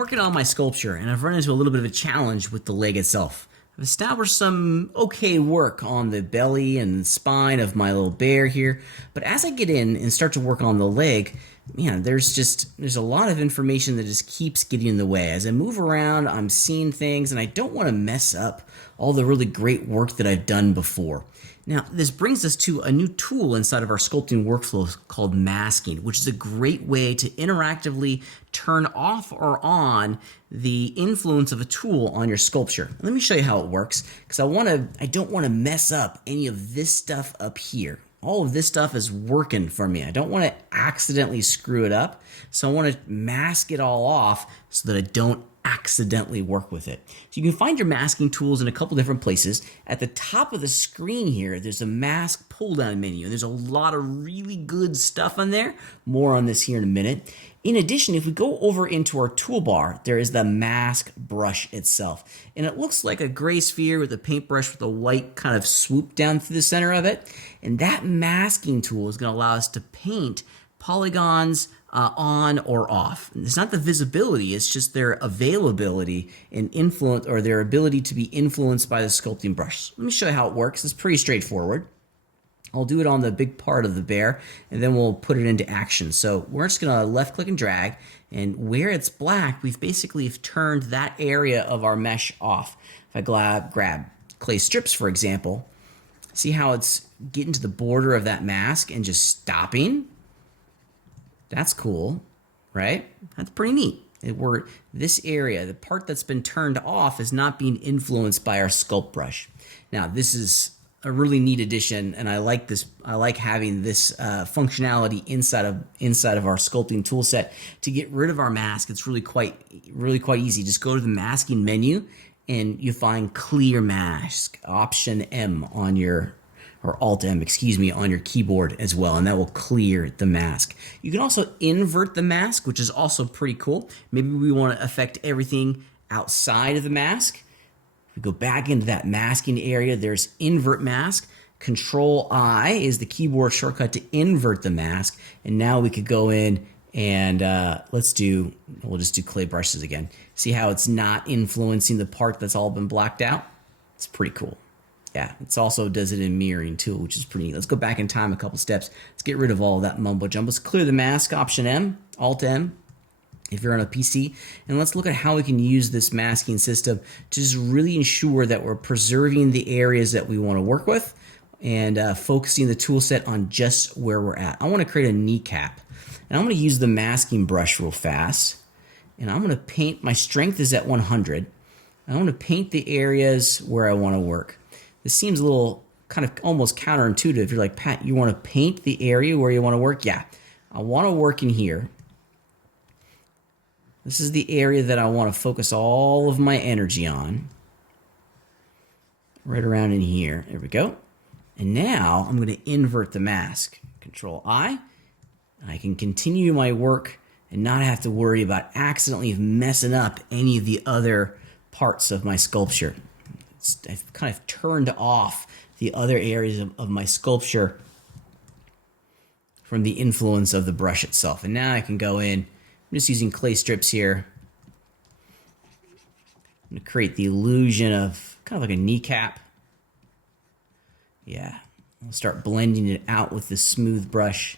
working on my sculpture and I've run into a little bit of a challenge with the leg itself. I've established some okay work on the belly and spine of my little bear here, but as I get in and start to work on the leg, man, there's a lot of information that just keeps getting in the way. As I move around, I'm seeing things and I don't want to mess up all the really great work that I've done before. Now, this brings us to a new tool inside of our sculpting workflow called masking, which is a great way to interactively turn off or on the influence of a tool on your sculpture. Let me show you how it works, because I don't want to mess up any of this stuff up here. All of this stuff is working for me. I don't want to accidentally screw it up, so I want to mask it all off so that I don't accidentally work with it. So you can find your masking tools in a couple different places. At the top of the screen here, there's a mask pull down menu. There's a lot of really good stuff on there. More on this here in a minute. In addition, if we go over into our toolbar, there is the mask brush itself. And it looks like a gray sphere with a paintbrush with a white kind of swoop down through the center of it. And that masking tool is going to allow us to paint polygons on or off. It's not the visibility, it's just their availability and influence, or their ability to be influenced by the sculpting brush. Let me show you how it works. It's pretty straightforward. I'll do it on the big part of the bear, and then we'll put it into action. So we're just gonna left click and drag, and where it's black, we've basically turned that area of our mesh off. If I grab clay strips, for example, see how it's getting to the border of that mask and just stopping? That's cool, right? That's pretty neat. This area, the part that's been turned off, is not being influenced by our sculpt brush. Now, this is a really neat addition, and I like this. I like having this functionality inside of our sculpting tool set to get rid of our mask. It's really quite easy. Just go to the masking menu, and you find clear mask, Option M on your, or Alt M, excuse me, on your keyboard as well, and that will clear the mask. You can also invert the mask, which is also pretty cool. Maybe we want to affect everything outside of the mask. If we go back into that masking area, there's invert mask. Control I is the keyboard shortcut to invert the mask, and now we could go in and we'll just do clay brushes again. See how it's not influencing the part that's all been blacked out? It's pretty cool. Yeah, it also does it in mirroring too, which is pretty neat. Let's go back in time a couple steps. Let's get rid of all that mumbo jumbo. Let's clear the mask, Option M, Alt M, if you're on a PC. And let's look at how we can use this masking system to just really ensure that we're preserving the areas that we want to work with and focusing the tool set on just where we're at. I want to create a kneecap. And I'm going to use the masking brush real fast. And I'm going to paint, my strength is at 100. I want to paint the areas where I want to work. This seems a little kind of almost counterintuitive. You're like, Pat, you want to paint the area where you want to work? Yeah, I want to work in here. This is the area that I want to focus all of my energy on. Right around in here. There we go. And now I'm going to invert the mask. Control I. I can continue my work and not have to worry about accidentally messing up any of the other parts of my sculpture. I've kind of turned off the other areas of my sculpture from the influence of the brush itself. And now I can go in, I'm just using clay strips here. I'm going to create the illusion of kind of like a kneecap. Yeah, I'll start blending it out with this smooth brush,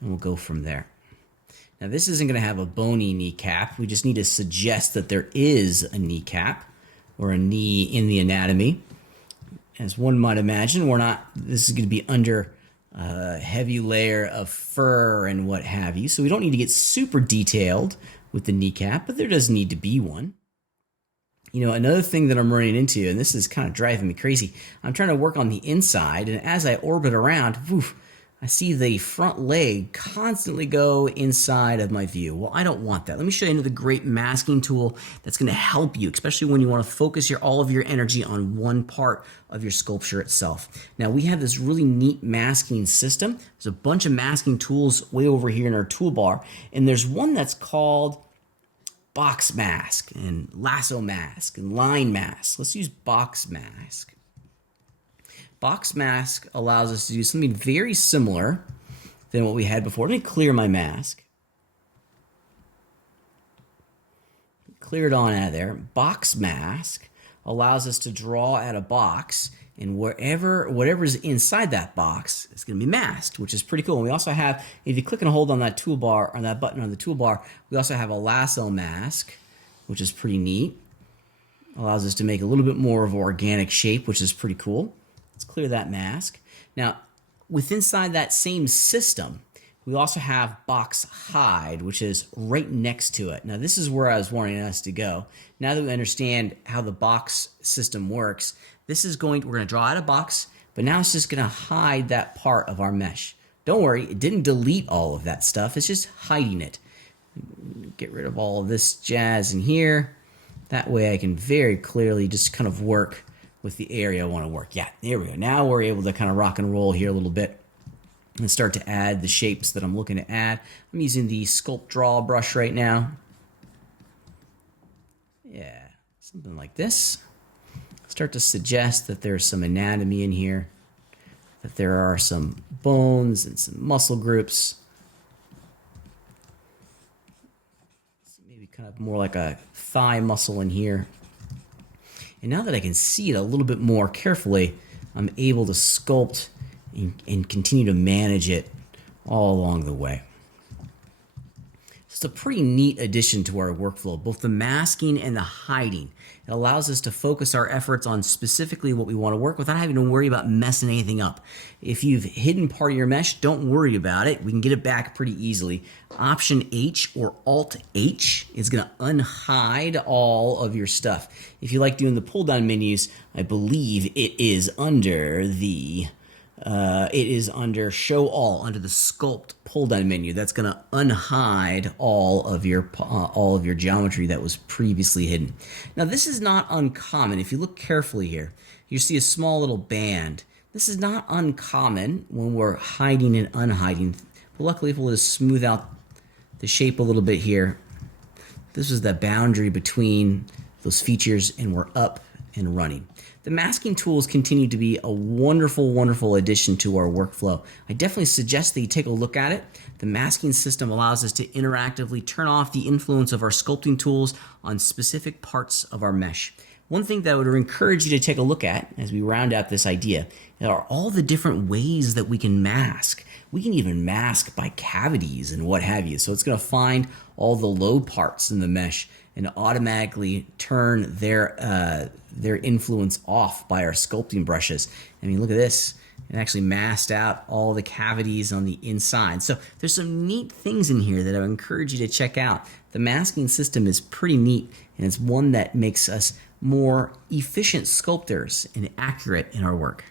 and we'll go from there. Now this isn't going to have a bony kneecap. We just need to suggest that there is a kneecap, or a knee in the anatomy. As one might imagine, this is going to be under a heavy layer of fur and what have you, so we don't need to get super detailed with the kneecap, but there does need to be one. You know, another thing that I'm running into, and this is kind of driving me crazy, I'm trying to work on the inside, and as I orbit around, woof, I see the front leg constantly go inside of my view. Well, I don't want that. Let me show you another great masking tool that's going to help you, especially when you want to focus all of your energy on one part of your sculpture itself. Now, we have this really neat masking system. There's a bunch of masking tools way over here in our toolbar, and there's one that's called box mask and lasso mask and line mask. Let's use box mask. Box mask allows us to do something very similar than what we had before. Let me clear my mask. Clear it on out of there. Box mask allows us to draw out a box, and whatever's inside that box is going to be masked, which is pretty cool. And we also have, if you click and hold on that toolbar, on that button on the toolbar, we also have a lasso mask, which is pretty neat. Allows us to make a little bit more of an organic shape, which is pretty cool. Let's clear that mask. Now, inside that same system, we also have box hide, which is right next to it. Now, this is where I was wanting us to go. Now that we understand how the box system works, we're going to draw out a box, but now it's just going to hide that part of our mesh. Don't worry, it didn't delete all of that stuff. It's just hiding it. Get rid of all of this jazz in here. That way I can very clearly just kind of work with the area I want to work. Yeah, there we go. Now we're able to kind of rock and roll here a little bit and start to add the shapes that I'm looking to add. I'm using the Sculpt Draw brush right now. Yeah, something like this. Start to suggest that there's some anatomy in here, that there are some bones and some muscle groups. Maybe kind of more like a thigh muscle in here. And now that I can see it a little bit more carefully, I'm able to sculpt and continue to manage it all along the way. It's a pretty neat addition to our workflow, both the masking and the hiding. It allows us to focus our efforts on specifically what we want to work without having to worry about messing anything up. If you've hidden part of your mesh, don't worry about it. We can get it back pretty easily. Option H or Alt H is going to unhide all of your stuff. If you like doing the pull down menus, I believe it is under the under Show All, under the Sculpt pull-down menu. That's going to unhide all of your geometry that was previously hidden. Now, this is not uncommon. If you look carefully here, you see a small little band. This is not uncommon when we're hiding and unhiding. But luckily, if we'll just smooth out the shape a little bit here, this is the boundary between those features, and we're up and running. The masking tools continue to be a wonderful, wonderful addition to our workflow. I definitely suggest that you take a look at it. The masking system allows us to interactively turn off the influence of our sculpting tools on specific parts of our mesh. One thing that I would encourage you to take a look at as we round out this idea are all the different ways that we can mask. We can even mask by cavities and what have you. So it's going to find all the low parts in the mesh and automatically turn their influence off by our sculpting brushes. I mean, look at this. It actually masked out all the cavities on the inside. So there's some neat things in here that I would encourage you to check out. The masking system is pretty neat, and it's one that makes us more efficient sculptors and accurate in our work.